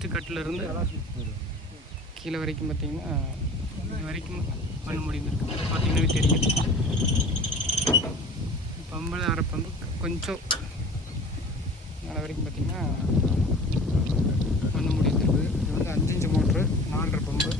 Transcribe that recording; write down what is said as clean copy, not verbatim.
First கட்டிலேருந்து கீழே வரைக்கும் பார்த்திங்கன்னா இது வரைக்கும் பண்ண முடிந்துருக்கு. பார்த்திங்கன்னாவே தெரியும். பம்பில் அரை பம்பு கொஞ்சம் மேலே வரைக்கும் பார்த்திங்கன்னா பண்ண முடிந்துருக்கு. இது வந்து 5 இன்ச்சு மோட்ரு, 4.5 பம்பு.